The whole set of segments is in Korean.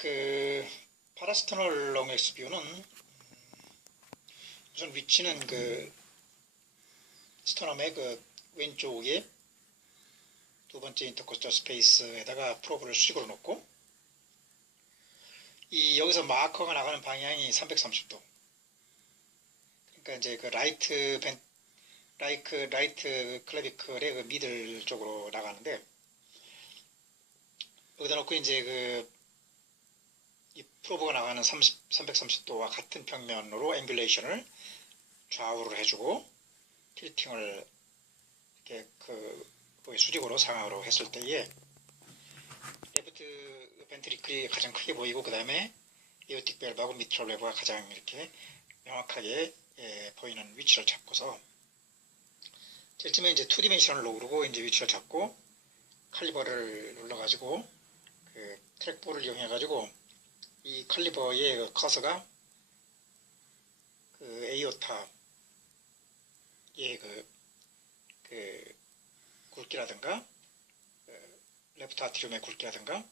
그 파라스타놀 롱 엑스뷰는 우선 위치는 그 스터넘의 그 왼쪽에 두 번째 인터코스탈 스페이스에다가 프로브를 수직으로 놓고 이 여기서 마커가 나가는 방향이 330도. 그러니까 이제 그 라이트 클래비클의 그 미들 쪽으로 나가는데 여기다 놓고 이제 그 이 프로브가 나가는 330도와 같은 평면으로 앵귤레이션을 좌우를 해주고 틸팅을 이렇게 그 수직으로 상하로 했을 때에 레프트 벤트리클이 가장 크게 보이고 그 다음에 에오틱 밸브하고 미트럴 밸브가 가장 이렇게 명확하게 보이는 위치를 잡고서 제일 처음에 이제 2디멘셔널 로그로 이제 위치를 잡고 칼리버를 눌러가지고 그 트랙볼을 이용해가지고 이 칼리버의 그 커서가 그 에이오타의 그 굵기라든가 레프트 아트리움의 굵기라든가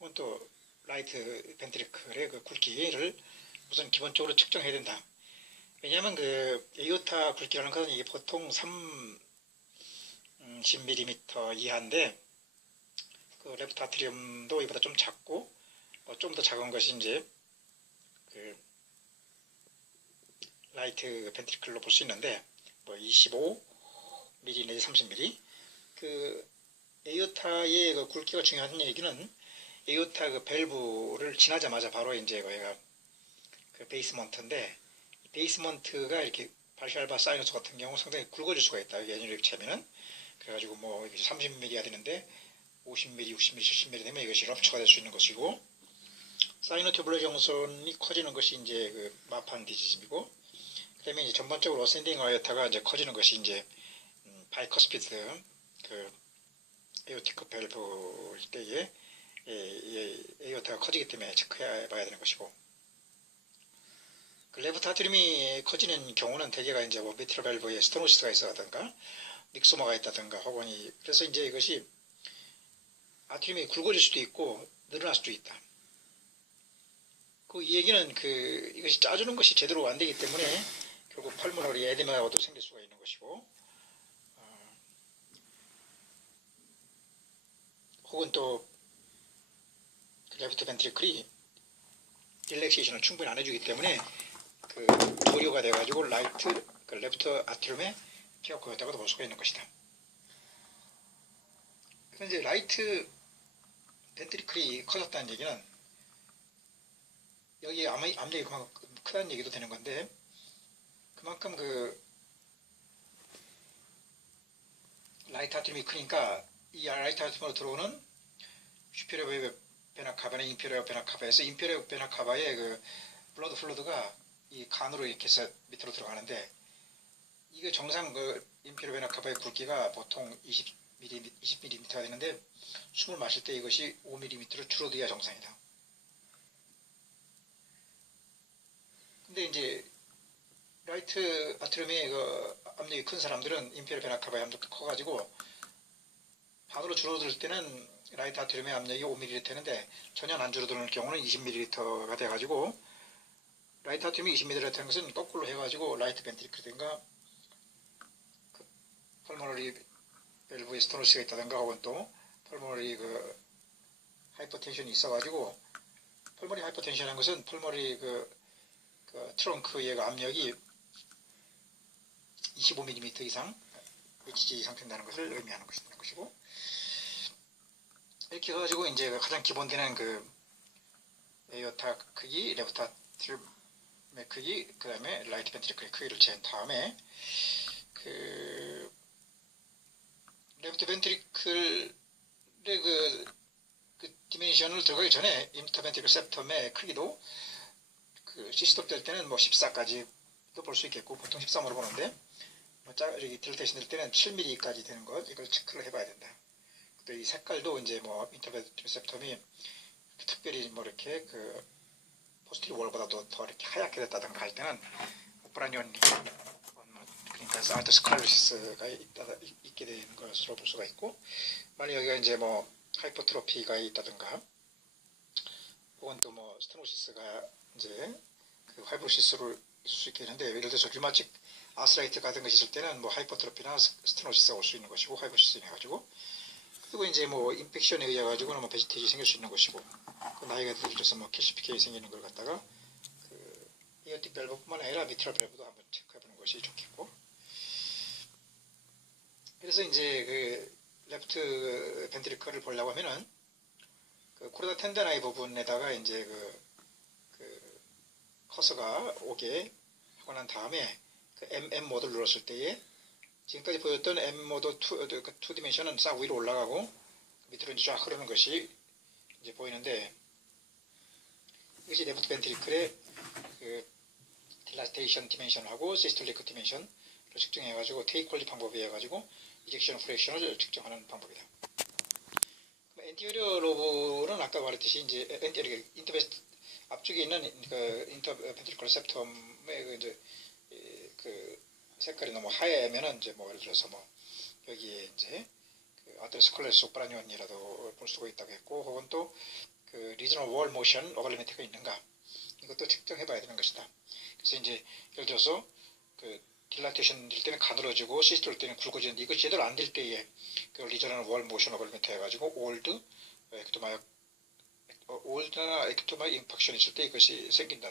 혹은 또 라이트 벤트리클의 그 굵기를 우선 기본적으로 측정해야 된다. 왜냐하면 그 에이오타 굵기라는 것은 이게 보통 30mm 이하인데 그 레프트 아트리움도 이보다 좀 작고 좀 더 작은 것이 이제 그 라이트 벤트리클로 볼 수 있는데 뭐 25mm 내지 30mm 그 에이오타의 그 굵기가 중요한 얘기는 에이오타 그 밸브를 지나자마자 바로 이제 거기가 그 베이스먼트인데 베이스먼트가 이렇게 발샬바 사이너스 같은 경우 상당히 굵어질 수가 있다. 이게 애니를 차면은 그래가지고 뭐 30mm가 되는데 50mm, 60mm, 70mm 되면 이것이 럽처가 될 수 있는 것이고 사이노튜블러 경선이 커지는 것이 이제 그 마판 디지즘이고 그다음에 이제 전반적으로 어센딩 아이오타가 이제 커지는 것이 이제 바이커스피드 그 에오티크 밸브일 때에 에이오타가 커지기 때문에 체크해 봐야 되는 것이고 그 레프트 아트리움이 커지는 경우는 대개가 이제 뭐 미트럴 밸브에 스테노시스가 있어라든가 믹소마가 있다든가 혹은 그래서 이제 이것이 아트리움이 굵어질 수도 있고 늘어날 수도 있다. 이 얘기는 이것이 짜주는 것이 제대로 안 되기 때문에 결국 펄모너리 에데마도 생길 수가 있는 것이고 혹은 또 레프트 벤트리클이 릴렉세이션을 충분히 안 해주기 때문에 그 조류가 돼가지고 그 레프트 아트리움에 피가 고였다고도 볼 수가 있는 것이다. 그래서 이제 라이트 벤트리클이 커졌다는 얘기는 여기 압력이 그만큼 크다는 얘기도 되는 건데 그만큼 그 라이트 아트리움이 크니까 이 라이트 아트리움으로 들어오는 슈페리어 베나 카바나 인페리어 베나 카바에서 인페리어 베나 카바의 그 블러드 플루드가 이 간으로 이렇게 해서 밑으로 들어가는데 이게 정상 그 인페리어 베나 카바의 굵기가 보통 20mm가 되는데 숨을 마실 때 이것이 5mm로 줄어들어야 정상이다. 근데 이제 라이트 아트리움의 그 압력이 큰 사람들은 인페리어 베나 카바의 압력도 커가지고 반으로 줄어들 때는 라이트 아트리움의 압력이 5mm 되는데 전혀 안 줄어드는 경우는 20mm가 돼가지고 라이트 아트리움이 20mm가 되는 것은 거꾸로 해가지고 라이트 벤트리클이든가 그 펄모너리 밸브에 스테노시스가 있다든가 혹은 또 펄모너리 그 하이퍼텐션이 있어가지고 펄모너리 하이퍼텐션이라는 것은 펄모너리 그 트렁크의 압력이 25mm 이상 HG 이상 된다는 것을 의미하는 것이고 이렇게 해가지고 이제 가장 기본되는 그 에이오타 크기, 레프트 아트리움의 크기, 그 다음에 라이트 벤트리클의 크기를 재은 다음에 그 레프트 벤트리클의 그 디멘션을 들어가기 전에 인터벤트리클 septum의 크기도 그 시스톱 될 때는 뭐 14까지도 볼 수 있겠고 보통 13으로 보는데 뭐 이렇게 딜레이션 될 때는 7mm까지 되는 것 이걸 체크를 해봐야 된다. 또 이 색깔도 이제 뭐 인터벤트리클 septum이 특별히 뭐 이렇게 그 포스티브 월보다도 더 이렇게 하얗게 됐다든가 할 때는 브라니온 그러니까 아르테스클로시스가 있게 되는 것으로 볼 수가 있고 만약 여기가 이제 뭐 하이퍼트로피가 있다든가 혹은 또 뭐 스테노시스가 이제 그 하이포시스로 있을 수 있겠는데, 예를 들어서 류마틱 아스라이트 같은 것이 있을 때는 뭐 하이퍼트로피나 스테노시스가 올 수 있는 것이고, 하이포시스에 가지고, 그리고 이제 뭐 인펙션에 의해 가지고는 뭐 베지테이션이 생길 수 있는 것이고, 그 나이가 들어서 뭐 캐시피케이 생기는 걸 갖다가 그 이어틱 밸브뿐만 아니라 미트럴 밸브도 한번 체크해보는 것이 좋겠고. 그래서 이제 그 레프트 벤트리클을 보려고 하면은 그 코르다 텐데나이 부분에다가 이제 그 커서가 오게 하고 난 다음에 그 M 모드를 눌렀을 때에 지금까지 보였던 M 모드 2 디멘션은 싹 위로 올라가고 밑으로 이제 쫙 흐르는 것이 이제 보이는데, 이것이 레프트 벤트리클의 그 딜라테이션 디멘션하고 시스톨릭 디멘션을 측정해가지고 테이크홀리 방법에 의해가지고 이젝션 프랙션을 측정하는 방법이다. 엔티리어 로브는 아까 말했듯이 이제 인터베스트 앞쪽에 있는 그 인터벤트리클 septum의 그 이제 그 색깔이 너무 하얘면은 이제 뭐 예를 들어서 뭐 여기에 이제 그 아테로스클레로스 오프라니온이라도 볼 수가 있다고 했고, 혹은 또 그 리저널 월 모션 오버리미트가 있는가, 이것도 측정해봐야 되는 것이다. 그래서 이제 예를 들어서 그 딜라테이션 될 때는 가늘어지고 시스톨 때는 굵어지는데, 이것이 제대로 안 될 때에 그 리저널 월 모션 오버리미트 해가지고 올드나 액토마 임팍션 있을 때 이것이 생긴다.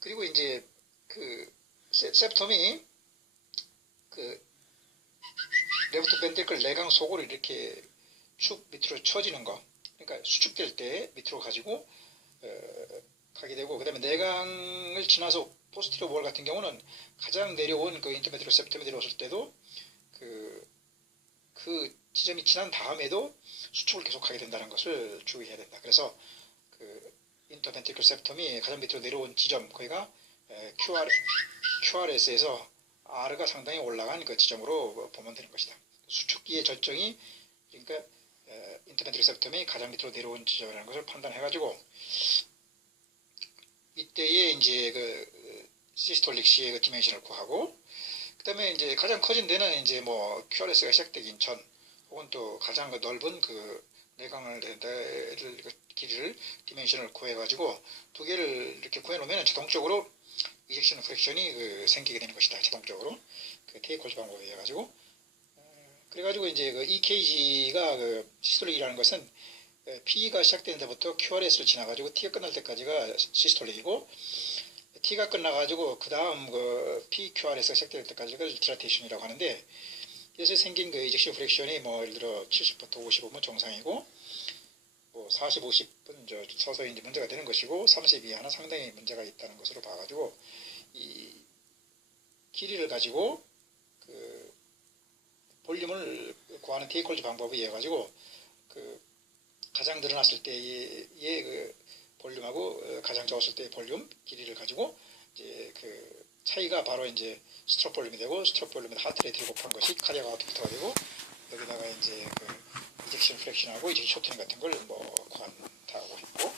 그리고 이제 그 septum이 그 레프트 벤트리클 내강 속으로 이렇게 축 밑으로 처지는 거, 그러니까 수축될 때 밑으로 가지고 가게 되고, 그 다음에 내강을 지나서 포스티리어 월 같은 경우는 가장 내려온 그 인터메트로 septum이 내려왔을 때도 그 지점이 지난 다음에도 수축을 계속하게 된다는 것을 주의해야 된다. 그래서 그 인터벤트리클 septum이 가장 밑으로 내려온 지점, 거기가 QRS에서 R가 상당히 올라간 그 지점으로 보면 되는 것이다. 수축기의 절정이, 그러니까 인터벤트리클 septum이 가장 밑으로 내려온 지점이라는 것을 판단해가지고, 이때에 이제 그 시스톨릭 C의 그 디멘션을 구하고, 그 다음에 이제 가장 커진 데는 이제 뭐 QRS가 시작되긴 전, 혹은 또 가장 그 넓은 그 내강을 길이를 디멘션을 구해가지고 두 개를 이렇게 구해놓으면 자동적으로 이젝션 프랙션이 그 생기게 되는 것이다. 자동적으로 그 테이크홀 방법에 의해 가지고. 그래가지고 이제 그 EKG가 그 시스톨릭이라는 것은 P가 시작되는 데부터 QRS를 지나가지고 T가 끝날 때까지가 시스톨릭이고, T가 끝나가지고 그 다음 그 PQRS가 시작될 때까지가 딜라테이션이라고 하는데, 그래서 생긴 그 이젝션 프랙션이 뭐 예를 들어 70부터 55면 정상이고, 뭐 40, 50은 서서히 이제 문제가 되는 것이고, 30 이하는 상당히 문제가 있다는 것으로 봐가지고, 이 길이를 가지고 그 볼륨을 구하는 테이크홀즈 방법에 의해 가지고 그 가장 늘어났을 때의 그 볼륨하고 가장 적었을 때의 볼륨 길이를 가지고 이제 그 차이가 바로 이제 스트로크 볼륨이 되고, 스트로크 볼륨에 하트레이트를 곱한 것이 카디악 아웃풋가 되고, 여기다가 이제 그 이젝션 프랙션하고 이젝션 쇼트닝 같은 걸 뭐 구한다고 했고,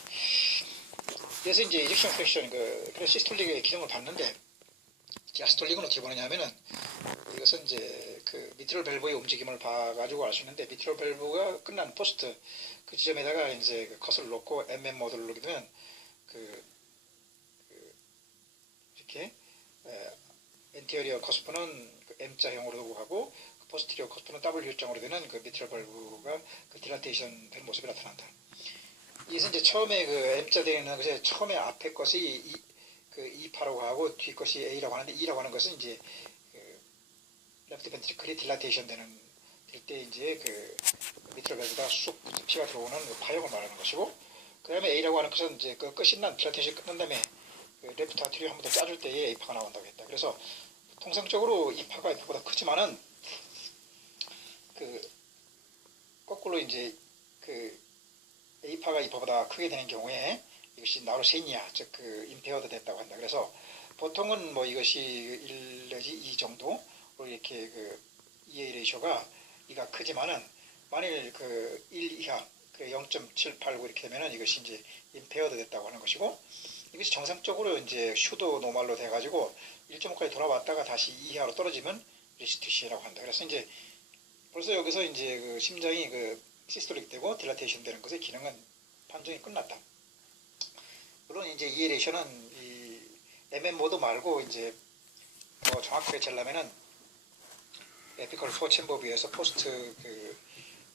그래서 이제 이젝션 프랙션 그래서 시스톨릭의 기능을 봤는데, 디아스톨릭은 어떻게 보느냐면은, 이것은 이제 그 미트럴 밸브의 움직임을 봐가지고 알 수 있는데, 미트럴 밸브가 끝난 포스트 그 지점에다가 이제 그 컷을 놓고 MM 모드를 누르게 되면 이렇게 엔티어리어 커스프는 그 M자형으로 하고 포스티리어 커스프는 W자형으로 되는 그 미트럴 밸브가 그 딜라테이션 된 모습이 나타난다. 이것은 이제 처음에 그 M자 되는 것에 처음에 앞에 것이 그 E파라고 하고 뒤 것이 A라고 하는데, E라고 하는 것은 이제 그 레프트 벤트리클이 딜라테이션 될 때 이제 그 미트럴 밸브가 쑥 피가 들어오는 그 파형을 말하는 것이고, 그 다음에 A라고 하는 것은 이제 그 끝이 난 딜라테이션이 끝난 다음에 그 레프트 아트리를 한 번 더 짜줄 때에 A파가 나온다고 했다. 그래서 통상적으로 E파가 F보다 크지만은 그 거꾸로 이제 그 A파가 E파보다 크게 되는 경우에 이것이 나로세니아, 즉 그 임페어드 됐다고 한다. 그래서 보통은 뭐 이것이 1 내지 2 정도로 이렇게 그 EA 레이쇼가 이가 크지만은, 만일 그 1 이하, 그 0.789 이렇게 되면은 이것이 이제 임페어드 됐다고 하는 것이고, 이것이 정상적으로 이제 슈도 노말로 돼가지고 1.5까지 돌아왔다가 다시 2 이하로 떨어지면 리스트시라고 한다. 그래서 이제 벌써 여기서 이제 그 심장이 그 시스톨릭 되고 딜라테이션 되는 것의 기능은 판정이 끝났다. 물론 이제 이 레이셔는 이 MM 모드 말고 이제 더 정확하게 재려면은 에피컬 4 챔버 위에서 포스트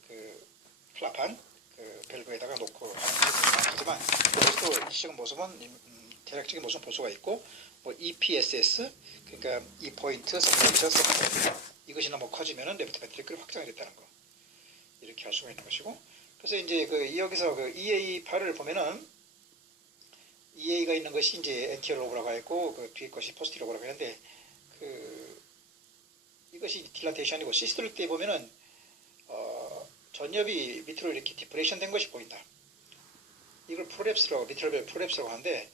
그 플랍한 그 밸브에다가 놓고 하는 것이지만 여기서도 이식적인 모습은 대략적인 모습은 볼 수가 있고 뭐 EPSS 그러니까 이 포인트 세퍼레이션 이것이 너무 커지면은 레프트 벤트리클이 확장이 됐다는 거 이렇게 할 수가 있는 것이고 그래서 이제 그 여기서 그 EA 파를 보면은 EA가 있는 것이 이제 엔티어 로브라고 했고 그 뒤에 것이 포스티 로브라고 했는데 그 이것이 딜라테이션이고 시스톨 때 보면은 전엽이 밑으로 이렇게 디프레이션 된 것이 보인다. 이걸 프로랩스라고 미트럴 프로랩스라고 하는데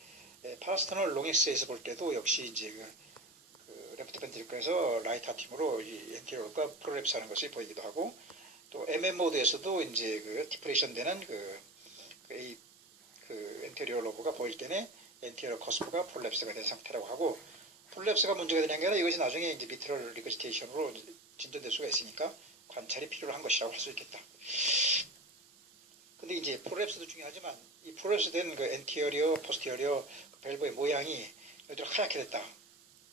파스터널 롱엑스에서 볼 때도 역시 이제 그 레프트 벤트리클에서 라이트 하팀으로 이 엔티어가 프로랩스하는 것이 보이기도 하고 또 MM 모드에서도 이제 그 디프레이션 되는 그 엔테리어 로브가 보일 때는 엔티어 커스프가 폴랩스가 된 상태라고 하고 폴랩스가 문제가 되는 게 아니라 이것이 나중에 이제 미트럴 리거시테이션으로 진전될 수가 있으니까 관찰이 필요한 것이라고 할 수 있겠다. 근데 이제 프로랩스도 중요하지만 이 프로랩스 된 그 엔티어리어, 포스티어리어 그 밸브의 모양이 예를 하얗게 됐다.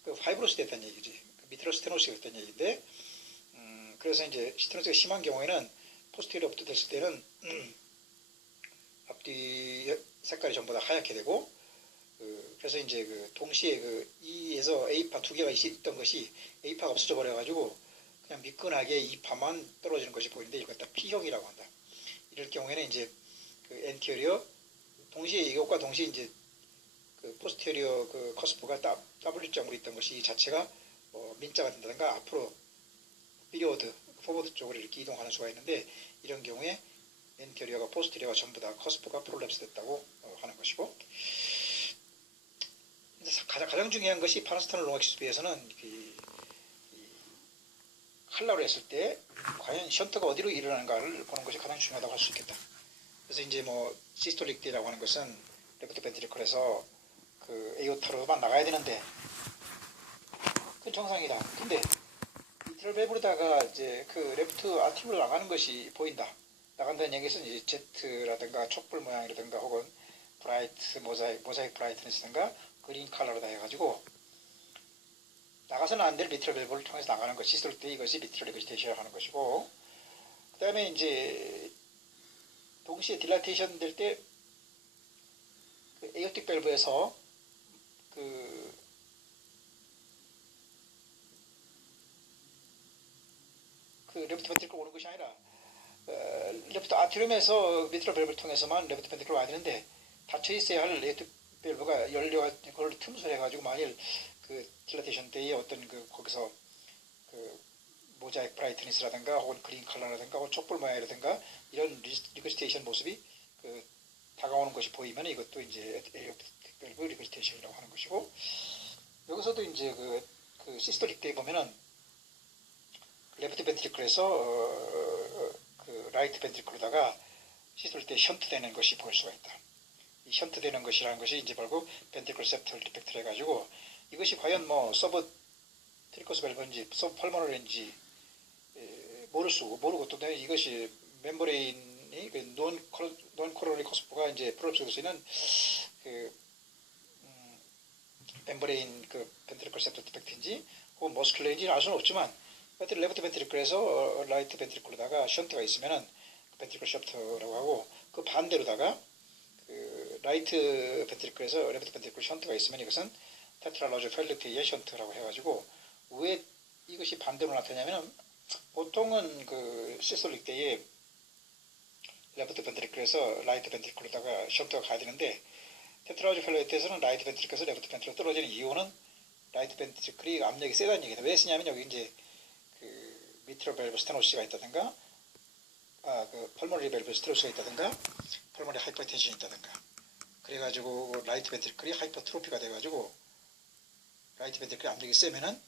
그 파이브로스 됐다는 얘기지. 그 밑으로 스테노스가 됐다는 얘기인데 그래서 이제 스테노스가 심한 경우에는 포스티어리어부터 됐을 때는 앞뒤 색깔이 전부 다 하얗게 되고 그래서 이제 그 동시에 그 E에서 A파 두 개가 있던 것이 A파가 없어져 버려가지고 그냥 미끈하게 E파만 떨어지는 것이 보이는데 이걸 다 P형이라고 한다. 이럴 경우에는 이제 그 엔티어리어 동시에 이것과 동시에 이제 그 포스테리어 그 커스프가 W자으로 있던 것이 이 자체가 민자가 된다든가 앞으로 피리오드, 포워드 쪽으로 이렇게 이동하는 수가 있는데 이런 경우에 엔티어리어가 포스테리어가 전부 다 커스프가 프롤랩스 됐다고 하는 것이고 가장 중요한 것이 파라스타널 롱엑시스 비해서는 칼라로 했을 때 과연 션트가 어디로 일어나는가를 보는 것이 가장 중요하다고 할 수 있겠다. 그래서 이제 뭐 시스톨릭 D라고 하는 것은 레프트 벤트리클에서 그 에오타로만 나가야 되는데 그건 정상이다. 근데 미트럴 밸브로다가 이제 그 레프트 아티브로 나가는 것이 보인다. 나간다는 얘기는 이제 Z라든가 촛불 모양이라든가 혹은 브라이트 모자이크 브라이트니스든가 그린 컬러로다 해가지고 나가서는 안 될 미트럴 밸브를 통해서 나가는 것이 있을 때 이것이 미트럴 리거시테이션을 하는 것이고 그 다음에 이제 동시에 딜라테이션 될 때 그 에오틱 밸브에서 그 레프트 벤트리클 오는 것이 아니라 레프트 아티룸에서 미트럴 밸브를 통해서만 레프트 벤트리클 와야 되는데 닫혀 있어야 할 레프트 밸브가 열려가 그걸 틈새를 해가지고 만일 그 딜라테이션 때에 어떤 거기서 그 모자이크 브라이트니스라든가 혹은 그린 컬러라든가 혹은 촛불 모양이라든가 이런 리거시테이션 모습이 다가오는 것이 보이면 이것도 이제 밸브 리거시테이션이라고 하는 것이고 여기서도 이제 그 시스톨릭 때에 보면은 레프트 벤트리클에서 그 라이트 벤트리클로다가 시스톨릭 때 션트 되는 것이 보일 수가 있다. 이 션트 되는 것이라는 것이 이제 바로 벤트리클 세프털 디펙트를 해가지고 이것이 과연 뭐 서브 트리커스 밸브인지 서브 펄모널인지 모르고 또 이것이 멤브레인이 논 코로너리 커스프가 이제 프로랩스될 수 있는 그 멤브레인 그 벤트리클 세프털 디펙트인지 혹은 머스큘레인지는 알 수는 없지만 하여튼 레프트 벤트리클에서 라이트 벤트리클로다가 션트가 있으면은 벤트리클 션트라고 하고 그 반대로다가 그 라이트 벤트리클에서 레프트 벤트리클 션트가 있으면 이것은 테트랄로즈 펠리피의 션트라고 해가지고 왜 이것이 반대로 나타나냐면은 보통은 그 시스톨릭 때에 레프트 벤트리클에서 라이트 벤트리클로다가 션트가 가야 되는데 테트랄로즈 펠리피에서는 라이트 벤트리클에서 레프트 벤트리클로 떨어지는 이유는 라이트 벤트리클이 압력이 세다는 얘기다. 왜 쓰냐면 여기 이제 그 미트럴 밸브 스테노시가 있다든가 그 펄모너리 밸브 스테노시가 있다든가 펄모너리 하이퍼텐션이 있다든가 그래가지고 라이트 벤트리클이 하이퍼트로피가 돼가지고 라이트 벤트리클 압력이 세면은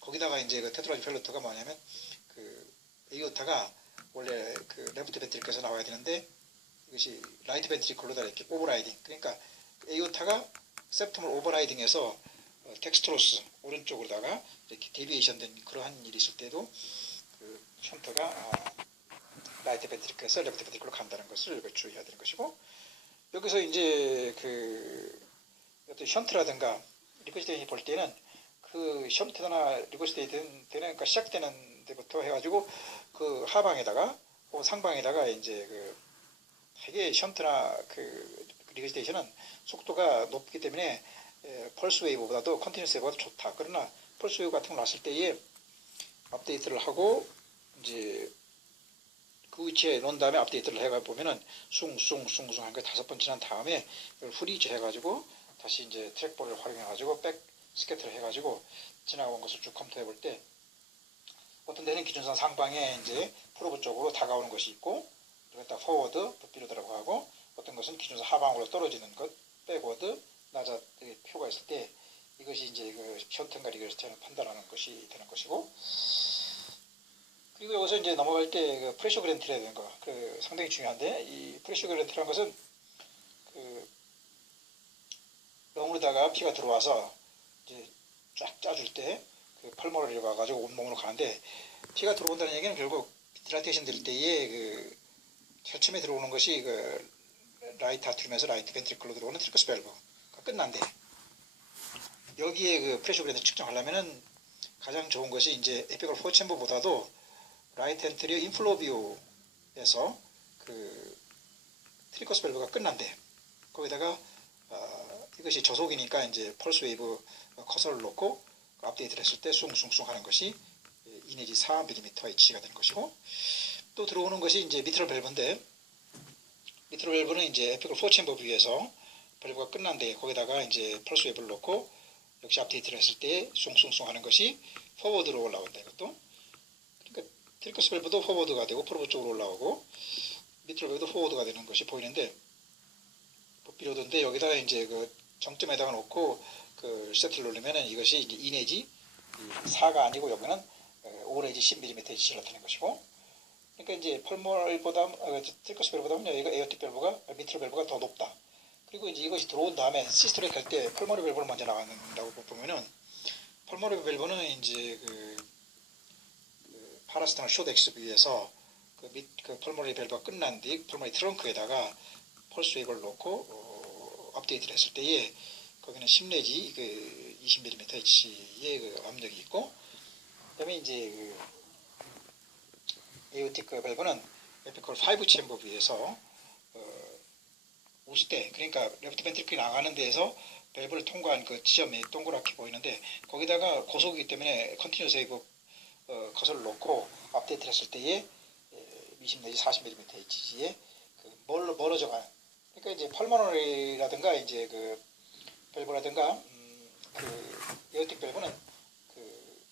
거기다가 이제 그 테트라지 펠로트가 뭐냐면 그 에이오타가 원래 그 레프트 벤트리클에서 나와야 되는데 이것이 라이트 벤트리클로다 이렇게 오버라이딩 그러니까 에이오타가 septum을 오버라이딩해서 텍스트로스 오른쪽으로다가 이렇게 데비에이션 된 그러한 일이 있을 때도 그 션트가 라이트 벤트리클에서 레프트 벤트리클로 간다는 것을 주의해야 되는 것이고, 여기서 이제 그 어떤 션트라든가 리거시데이 볼 때는 그 션트나 리거시데이 되는 그러니까 시작되는 데부터 해가지고 그 하방에다가 혹은 상방에다가 이제 그 되게 션트나 그 리거시데이션은 속도가 높기 때문에 펄스 웨이브보다도 컨티뉴스 웨이브가 좋다. 그러나 펄스 웨이브 같은 거 났을 때에 업데이트를 하고 이제 그 위치에 놓은 다음에 업데이트를 해가 보면은 숭숭숭숭 한 거 5번 지난 다음에 이걸 프리즈 해가지고 다시 이제 트랙볼을 활용해가지고 백 스케트를 해가지고 지나온 것을 쭉 컴퓨터해 볼 때 어떤 데는 기준선 상방에 이제 프로브 쪽으로 다가오는 것이 있고, 그리고 딱 포워드, 붓비로드라고 하고, 어떤 것은 기준선 하방으로 떨어지는 것, 백워드, 낮아 표가 있을 때 이것이 이제 그 션트인가 리거시티를 판단하는 것이 되는 것이고, 그리고 여기서 이제 넘어갈 때 그 프레셔 그랜트라는 거, 그 상당히 중요한데, 이 프레셔 그랜트라는 것은 그 렁으로다가 피가 들어와서 이제 쫙 짜줄 때 그 펄모널이 와가지고 온몸으로 가는데, 피가 들어온다는 얘기는 결국 디라테이션 될 때에 그 처음에 들어오는 것이 그 라이트 아트륨에서 라이트 벤트리클로 들어오는 트리커스 밸브가 끝난대. 여기에 그 프레셔 그랜트 측정하려면은 가장 좋은 것이 이제 에피컬 포 챔버보다도 라이트 엔트리 인플로비오에서 그 트리커스 밸브가 끝난대. 거기다가 이것이 저속이니까 이제 펄스 웨이브 커서를 놓고 업데이트를 했을 때 숭숭숭 하는 것이 2 내지 4mmHg가 되는 것이고, 또 들어오는 것이 이제 미트럴 밸브인데, 미트럴 밸브는 이제 에피컬 포 챔버 뷰에서 밸브가 끝난데 거기다가 이제 펄스 웨이브를 놓고 역시 업데이트를 했을 때 숭숭숭 하는 것이 포워드로 올라온다. 이것도 그러니까 트리커스 밸브도 포워드가 되고 프로브 쪽으로 올라오고 미트럴 밸브도 포워드가 되는 것이 보이는데, 붓비로드인데 여기다가 이제 그 정점에다가 놓고 그 세트를 누르면은 이것이 이제 2 내지 4가 아니고 여기는 5 내지 10mmHg 나타낸 것이고, 그러니까 이제 펄모널보다 트리커스 밸브보다는 여기가 에어틱 밸브가 미트럴 밸브가 더 높다. 그리고 이제 이것이 들어온 다음에 시스토렉 할 때 펄모널 밸브를 먼저 나간다고 보면은, 펄모널 밸브는 이제 그 파라스타널 숏 엑스비에서 그 펄모널 밸브가 끝난 뒤 펄모널 트렁크에다가 펄스 웨이브를 놓고 업데이트를 했을 때에 거기는 10 내지 그 20mmHg의 그 압력이 있고, 그다음에 이제 그 에어틱 밸브는 에피컬 5 챔버 위에서 우스대, 그러니까 레프트 벤트리클이 나가는 데에서 밸브를 통과한 그 지점이 동그랗게 보이는데, 거기다가 고속이기 때문에 컨티뉴스 웨이브 것을 놓고 업데이트를 했을 때에 20 내지 40mmHg의 그 멀어져 가는, 그러니까 이제 펄모널이라든가 이제 그 밸브라든가 그 에어틱 밸브는 그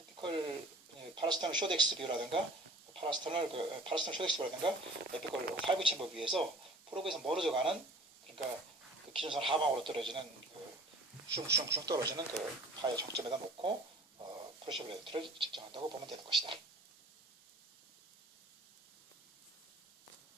에피컬 파라스타널 숏 엑스뷰라든가 파라스타널 숏 엑스뷰라든가 에피컬 5 챔버 뷰에서 프로브에서 멀어져 가는, 그러니까 그 기준선 하방으로 떨어지는 그 슝슝슝 떨어지는 그 파의 정점에다 놓고 프레셔 그랜트를 측정한다고 보면 되는 것이다.